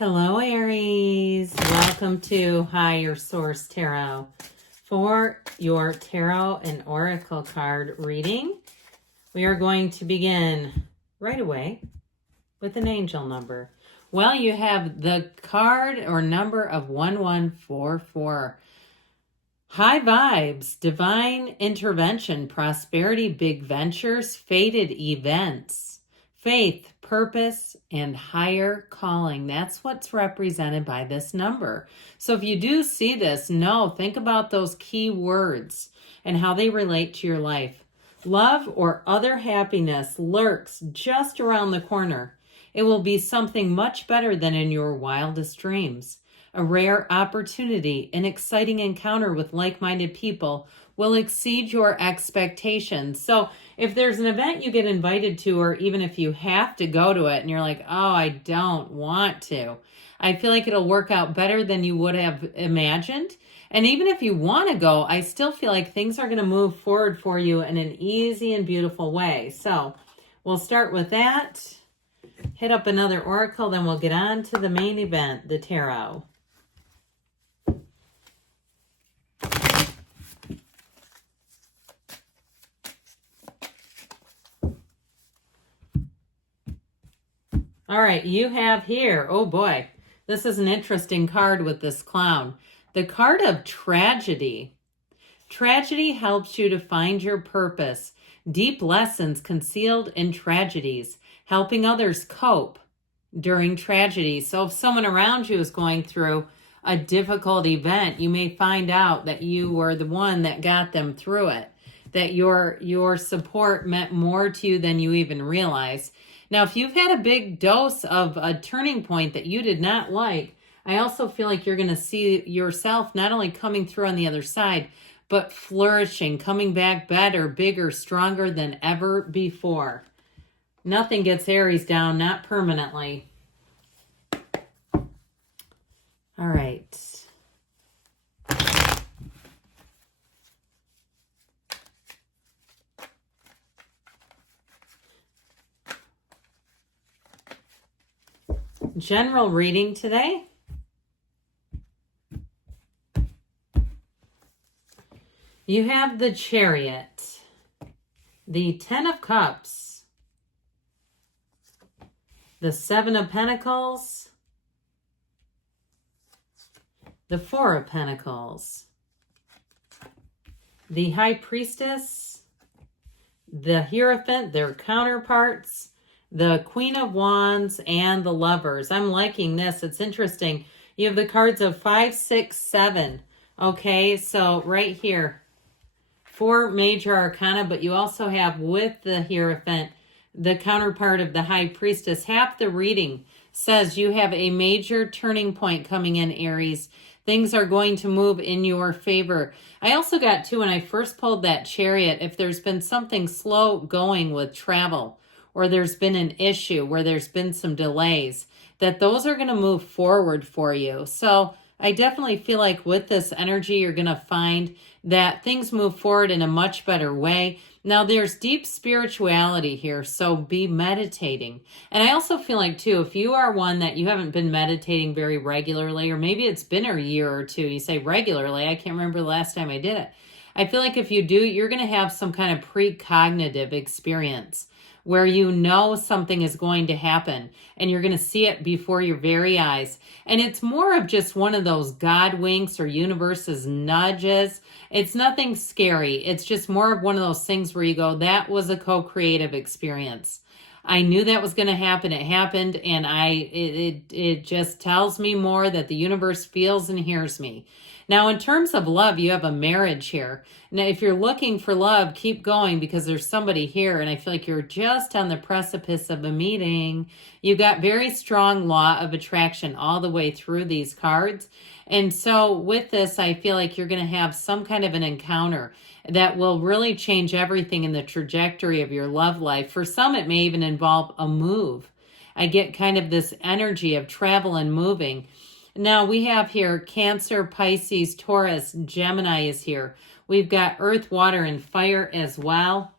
Hello, Aries. Welcome to Higher Source Tarot. For your tarot and oracle card reading, we are going to begin right away with an angel number. Well, you have the card or number of 1144. High vibes, divine intervention, prosperity, big ventures, fated events, faith, purpose, and higher calling. That's what's represented by this number. So if you do see this, think about those key words and how they relate to your life. Love or other happiness lurks just around the corner. It will be something much better than in your wildest dreams. A rare opportunity, an exciting encounter with like-minded people will exceed your expectations. So if there's an event you get invited to, or even if you have to go to it and you're like, oh, I don't want to, I feel like it'll work out better than you would have imagined. And even if you want to go, I still feel like things are going to move forward for you in an easy and beautiful way. So we'll start with that. Hit up another oracle, then we'll get on to the main event, the tarot. All right, you have here, oh boy, this is an interesting card with this clown. The card of tragedy. Tragedy helps you to find your purpose. Deep lessons concealed in tragedies, helping others cope during tragedy. So if someone around you is going through a difficult event, you may find out that you were the one that got them through it, that your support meant more to you than you even realized. Now, if you've had a big dose of a turning point that you did not like, I also feel like you're going to see yourself not only coming through on the other side, but flourishing, coming back better, bigger, stronger than ever before. Nothing gets Aries down, not permanently. All right. General reading today. You have the Chariot, the Ten of Cups, the Seven of Pentacles, the Four of Pentacles, the High Priestess, the Hierophant, their counterparts, the Queen of Wands, and the Lovers. I'm liking this. It's interesting. You have the cards of 5, 6, 7. Okay, so right here, 4 major arcana, but you also have with the Hierophant, the counterpart of the High Priestess. Half the reading says you have a major turning point coming in, Aries. Things are going to move in your favor. I also got, too, when I first pulled that Chariot, if there's been something slow going with travel, or there's been an issue where there's been some delays, that those are going to move forward for you. So I definitely feel like with this energy, you're going to find that things move forward in a much better way. Now, there's deep spirituality here, so be meditating. And I also feel like, too, if you are one that you haven't been meditating very regularly, or maybe it's been a year or two, you say regularly, I can't remember the last time I did it. I feel like if you do, you're going to have some kind of precognitive experience where you know something is going to happen and you're going to see it before your very eyes. And it's more of just one of those God winks or universe's nudges. It's nothing scary. It's just more of one of those things where you go, that was a co-creative experience. I knew that was going to happen. It happened, and it just tells me more that the universe feels and hears me. Now, in terms of love, you have a marriage here. Now, if you're looking for love, keep going because there's somebody here, and I feel like you're just on the precipice of a meeting. You got very strong law of attraction all the way through these cards. And so with this, I feel like you're going to have some kind of an encounter that will really change everything in the trajectory of your love life. For some, it may even involve a move. I get kind of this energy of travel and moving. Now we have here Cancer, Pisces, Taurus, Gemini is here. We've got Earth, Water, and Fire as well.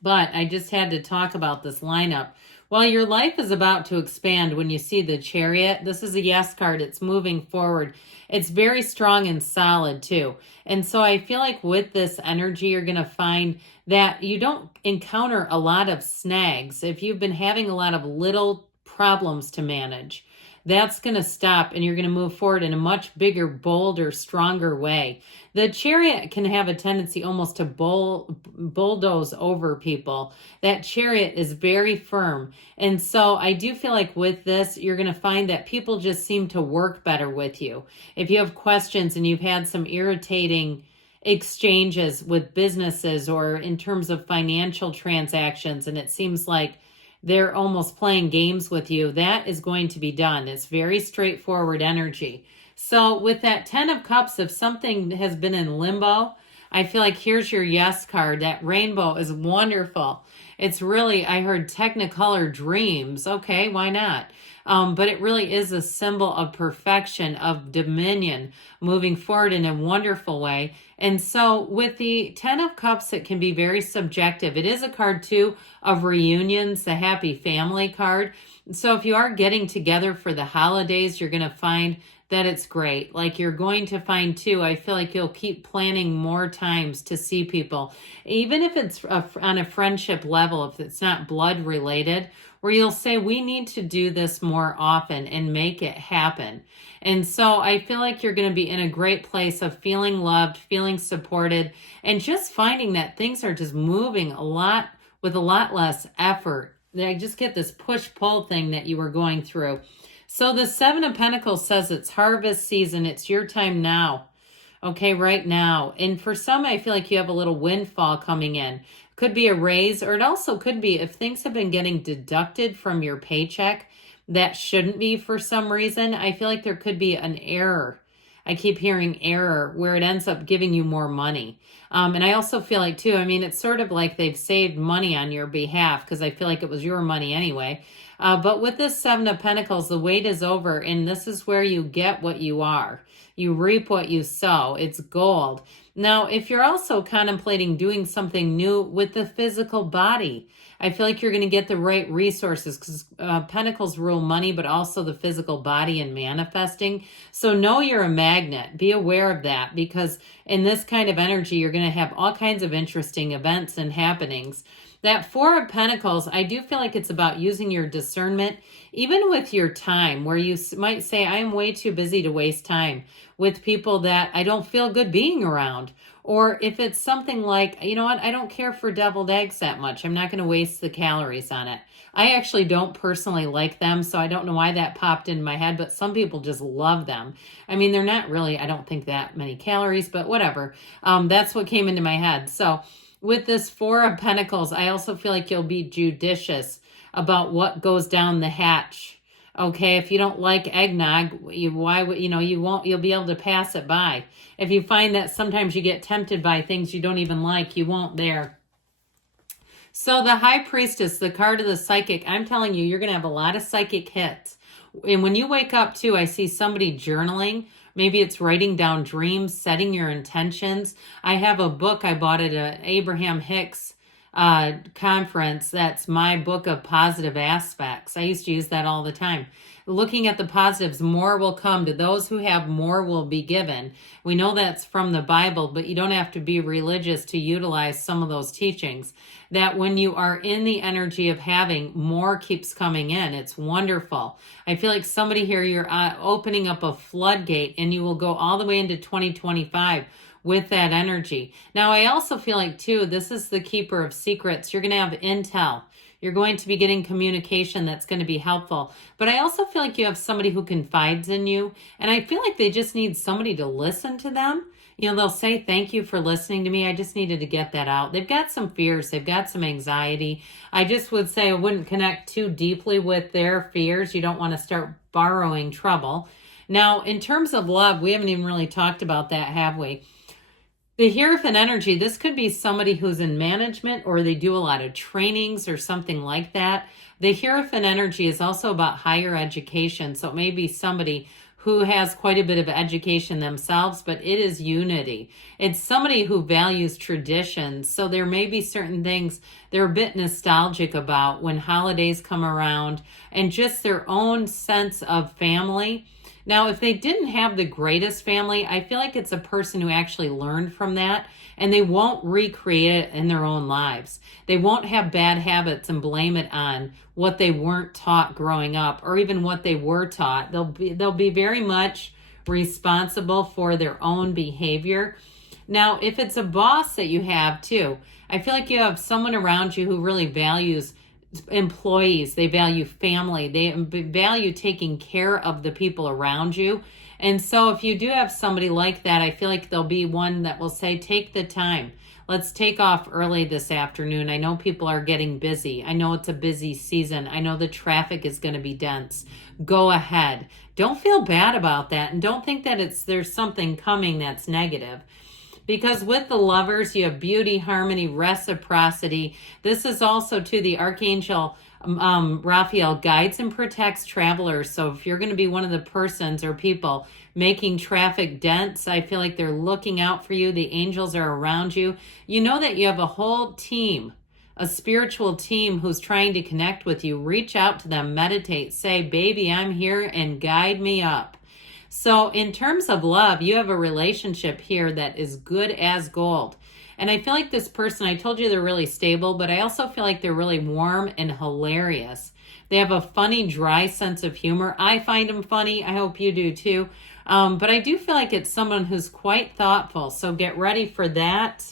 But I just had to talk about this lineup. Well, your life is about to expand when you see the Chariot. This is a yes card. It's moving forward. It's very strong and solid too. And so I feel like with this energy, you're going to find that you don't encounter a lot of snags. If you've been having a lot of little problems to manage, that's going to stop and you're going to move forward in a much bigger, bolder, stronger way. The Chariot can have a tendency almost to bulldoze over people. That Chariot is very firm. And so I do feel like with this, you're going to find that people just seem to work better with you. If you have questions and you've had some irritating exchanges with businesses or in terms of financial transactions, and it seems like they're almost playing games with you, that is going to be done. It's very straightforward energy. So with that 10 of Cups, if something has been in limbo, I feel like here's your yes card. That rainbow is wonderful. It's really, I heard Technicolor dreams. Okay, why not? But it really is a symbol of perfection, of dominion, moving forward in a wonderful way. And so with the 10 of Cups, it can be very subjective. It is a card, too, of reunions, the happy family card. So if you are getting together for the holidays, you're going to find that it's great. Like you're going to find, too, I feel like you'll keep planning more times to see people, even if it's on a friendship level, if it's not blood related, where you'll say, we need to do this more often and make it happen. And so I feel like you're going to be in a great place of feeling loved, feeling supported, and just finding that things are just moving a lot with a lot less effort. I just get this push-pull thing that you were going through. So the 7 of Pentacles says it's harvest season. It's your time now. Okay, right now. And for some, I feel like you have a little windfall coming in. Could be a raise, or it also could be if things have been getting deducted from your paycheck that shouldn't be for some reason. I feel like there could be an error. I keep hearing error where it ends up giving you more money. And I also feel like, too, I mean, it's sort of like they've saved money on your behalf because I feel like it was your money anyway. But with this 7 of Pentacles, the wait is over, and this is where you get what you are. You reap what you sow. It's gold. Now, if you're also contemplating doing something new with the physical body, I feel like you're going to get the right resources because Pentacles rule money, but also the physical body and manifesting. So know you're a magnet. Be aware of that because in this kind of energy, you're going to have all kinds of interesting events and happenings. That 4 of Pentacles, I do feel like it's about using your discernment, even with your time, where you might say, I am way too busy to waste time with people that I don't feel good being around. Or if it's something like, you know what, I don't care for deviled eggs that much. I'm not going to waste the calories on it. I actually don't personally like them, so I don't know why that popped in my head, but some people just love them. I mean, they're not really, I don't think that many calories, but whatever. That's what came into my head. So with this 4 of Pentacles, I also feel like you'll be judicious about what goes down the hatch. Okay, if you don't like eggnog, you'll be able to pass it by. If you find that sometimes you get tempted by things you don't even like, you won't there. So the High Priestess, the card of the psychic, I'm telling you, you're going to have a lot of psychic hits. And when you wake up too, I see somebody journaling. Maybe it's writing down dreams, setting your intentions. I have a book I bought at an Abraham Hicks conference. That's my book of positive aspects. I used to use that all the time. Looking at the positives, more will come. To those who have, more will be given. We know that's from the Bible, but you don't have to be religious to utilize some of those teachings. That when you are in the energy of having, more keeps coming in. It's wonderful. I feel like somebody here, you're opening up a floodgate and you will go all the way into 2025 with that energy. Now, I also feel like, too, this is the keeper of secrets. You're going to have intel. You're going to be getting communication that's going to be helpful. But I also feel like you have somebody who confides in you. And I feel like they just need somebody to listen to them. You know, they'll say, thank you for listening to me. I just needed to get that out. They've got some fears. They've got some anxiety. I just would say I wouldn't connect too deeply with their fears. You don't want to start borrowing trouble. Now, in terms of love, we haven't even really talked about that, have we? The Hierophant energy, this could be somebody who's in management or they do a lot of trainings or something like that. The Hierophant energy is also about higher education. So it may be somebody who has quite a bit of education themselves, but it is unity. It's somebody who values traditions. So there may be certain things they're a bit nostalgic about when holidays come around and just their own sense of family. Now, if they didn't have the greatest family, I feel like it's a person who actually learned from that and they won't recreate it in their own lives. They won't have bad habits and blame it on what they weren't taught growing up or even what they were taught. They'll be very much responsible for their own behavior. Now, if it's a boss that you have too, I feel like you have someone around you who really values employees. They value family. They value taking care of the people around you. And so if you do have somebody like that, I feel like there'll be one that will say, take the time. Let's take off early this afternoon. I know people are getting busy. I know it's a busy season. I know the traffic is going to be dense. Go ahead. Don't feel bad about that. And don't think that there's something coming that's negative. Because with the Lovers, you have beauty, harmony, reciprocity. This is also to the Archangel Raphael guides and protects travelers. So if you're going to be one of the persons or people making traffic dense, I feel like they're looking out for you. The angels are around you. You know that you have a whole team, a spiritual team who's trying to connect with you. Reach out to them, meditate, say, baby, I'm here and guide me up. So in terms of love, you have a relationship here that is good as gold. And I feel like this person, I told you they're really stable, but I also feel like they're really warm and hilarious. They have a funny, dry sense of humor. I find them funny. I hope you do too. But I do feel like it's someone who's quite thoughtful. So get ready for that.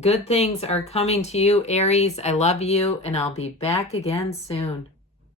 Good things are coming to you, Aries. I love you, and I'll be back again soon.